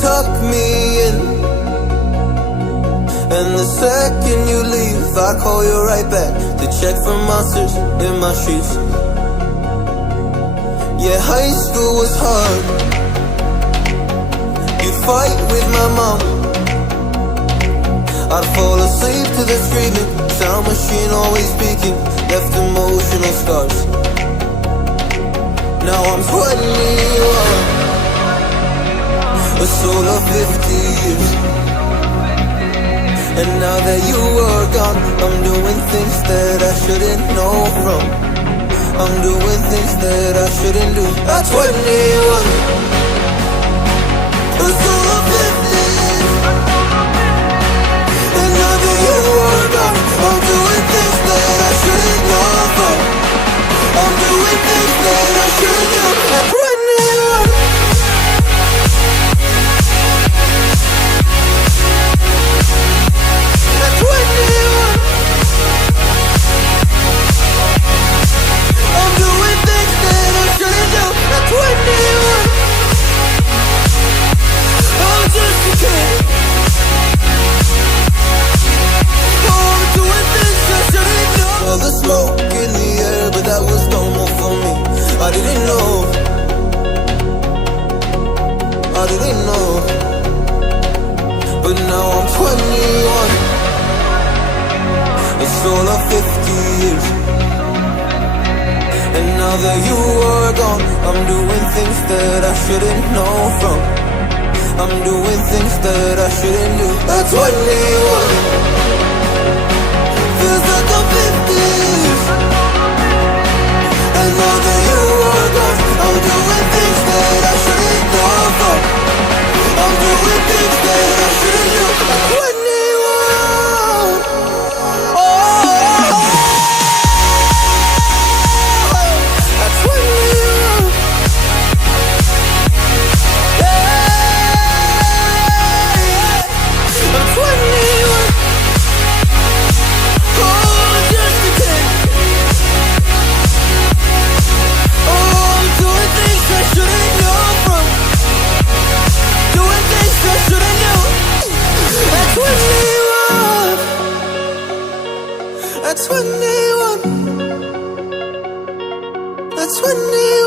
tuck me in, and the second you leave, I call you right back to check for monsters in my sheets. Yeah, high school was hard. You'd fight with my mom. I'd fall asleep to the screaming, sound machine always speaking, left emotional scars. Now I'm 21, a soul of 50 years. And now that you are gone, I'm doing things that I shouldn't know from. I'm doing things that I shouldn't do. At 21, a soul of 50 years. And now that you are gone, I'm doing things that I shouldn't know from. I'm doing things that I shouldn't do. At 21. At 21. I'm doing things that I shouldn't do. At 21. I'm just a kid. I'm doing things I shouldn't do. All the smoke in the air, but that was normal for me. I didn't know. I didn't know. But now I'm 21. It's all of 50 years. And now that you are gone, I'm doing things that I shouldn't know from. I'm doing things that I shouldn't do. At 21. Feels like I'm 50 years. And now that you are gone, I'm doing things that I shouldn't know from. I'm doing things that I shouldn't do. At 21. At 21. I'm 21. Oh, just a kid. Oh, I'm doing things I shouldn't know from. Doing things I shouldn't know. At 21. At 21. At 21.